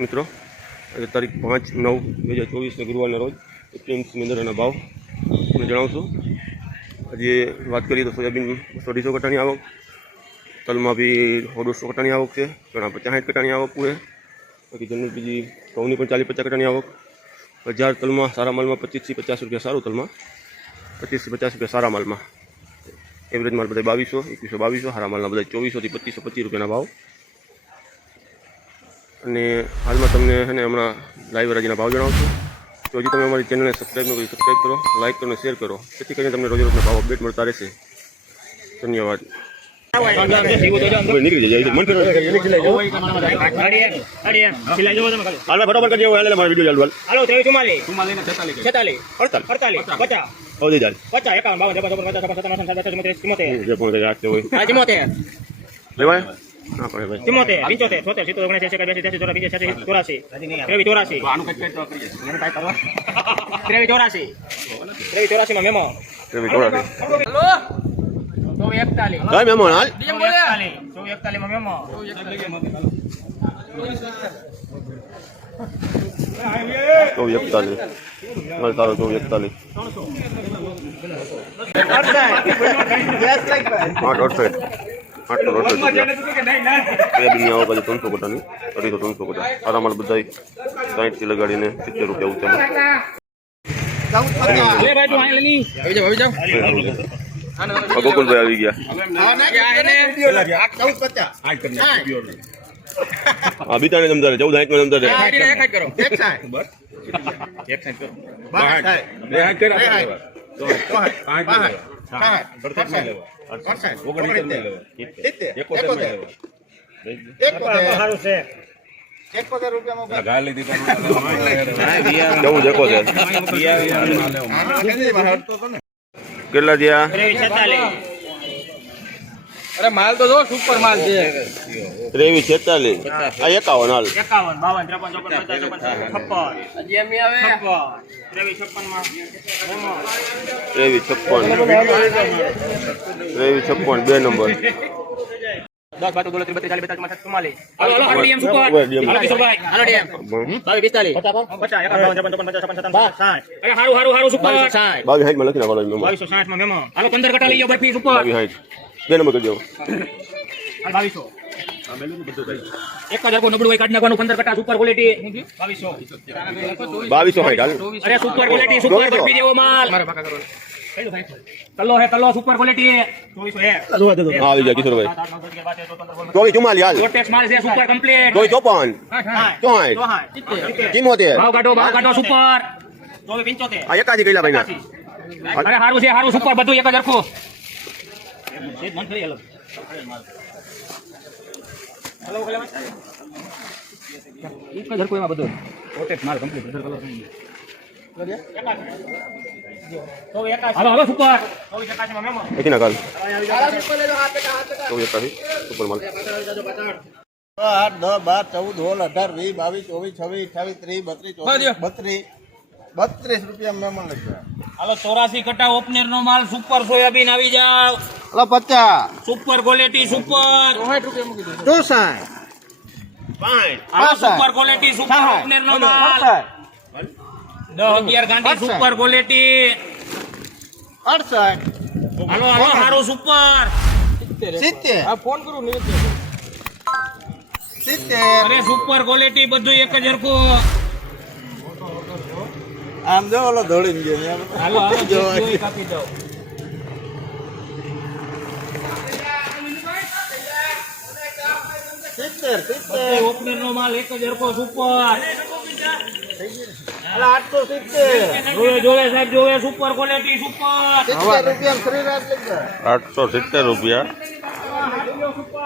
મિત્રો આજે તારીખ 5/9/2024 ગુરુવારના રોજ એપ્રિલની અંદરના ભાવ હું જણાવું છું। આજે વાત કરીએ તો સોયાબીન 250 કટાની આવક, તલમાં બી 150 કટાની આવક છે, ઘણા 50-60 કટાની આવક છે। બાકી જનરલ બીજી ઘઉંની પણ 40-50 કટાની આવક। બજાર તલમાં સારા માલમાં 25 થી 50 રૂપિયા સારું તલમાં, 25 થી 50 રૂપિયા સારા માલમાં। એવરેજ માલ બધા 2200, 2100, 2200, સારા માલના બધા 2400 થી 2525 રૂપિયાના ભાવ। અને હાલમાં તમને છે ને હમણાં લાઈવ હરાજીના ભાવ જણાવું છું। તો હજી તમે અમારી ચેનલને સબસ્ક્રાઈબ ન કરી, સબસ્ક્રાઈબ કરો, લાઈક કરો અને શેર કરો, જેથી કરીને તમને રોજે રોજના ભાવ અપડેટ મળતા રહેશે। ધન્યવાદ। નીકળી જાય મન કરો હાલ બરાબર કરજો, હાલ મારો વિડિયો ચાલુ હાલ। હાલો 23 44 46 46 48 50 આવજે ચાલ 50 51 52 53 54 55 57 58 59 જે પણ રાખતે હોય 74 લેવાય ના પડે ભાઈ 74 75 77 79 80 84 85 આનું કઈ પેટ કરીએ એને કાઈ કરવા 83 માં મેમો 23 હેલો 141 કાઈ મેમો હાલ 141 માં મેમો 41 માલ તારો 41 સોયાબીનની આવક આજે 300 કટાની, 300 કટા સારા માલ બધા 60 થી લગાડીને 70 રૂપિયા ઊંચામાં। ગોકુલભાઈ આવી ગયા બીતાને જમતા 14 કેટલા થયા? અરે માલ તો જો સુપર માલ છે। 23 46 આ 51 હાલ 51 52 53 54 હજી એમ આવે 53 56 માં 23 56 2 નંબર 10 12 13 32 40 45 હાલો હાલો ડીએમ સુપર હાલો કિશોરભાઈ હાલો ડીએમ 22 45 અરે હારું સુપર 60 22 માં લખી નાખો મેમો 2260 માં મેમો હાલો 15 કટા લઈ જાવ બરફી સુપર 22 2 નંબર કરજો 2200 1000 કો નબળું હોય કાઢ નાખવાનું 15 કટા સુપર ક્વોલિટી 2200 હાલ અરે સુપર ક્વોલિટી સુપર બરફી જેવો માલ મારે ભાગા કરો તલ્લો હે તલ્લો સુપર ક્વોલિટી 2400 હે આવી ગયા કિશોરભાઈ 24 હાલ ટોટેક્સ માલ છે સુપર કમ્પ્લીટ 54 ભાવ કાઢો સુપર 2475 આ એકાજી કઈલા ભાઈના અરે હારું સુપર બધું એક જ રખો સેજ મન કરી હાલો એક જ રખો એમાં બધું ટોટેક્સ માલ કમ્પ્લીટ કલર હાલો સુપર 2481 માં મેમો એકી ના કાલ સુપર માલ 8 10 12 14 16 18 20 22 23 32 રૂપિયા મેમો લખ્યા। હાલો 84 કટા ઓપનર નો માલ સુપર સોયાબીન આવી જાવ હાલો 50 સુપર ક્વોલિટી સુપર 60 રૂપિયા મૂકી દો 64 હાલો સુપર ક્વોલિટી સુપર ઓપનર નો માલ 10 11 ગાંધી સુપર ક્વોલિટી 68 હાલો હારું સુપર 70 આ ફોન કરું ને 70 અરે સુપર ક્વોલિટી બધું એક જ હરખું આમ જો ઓલો ધોળી ગયો હાલો જોઈ કાપી દો ઓપનર નો માલ એક જ હરખો સુપર 870 જોવે સાહેબ જોવે સુપર ક્વોલિટી સુપર 70 રૂપિયા શ્રીરાજ લખ્યા 870 રૂપિયા સુપર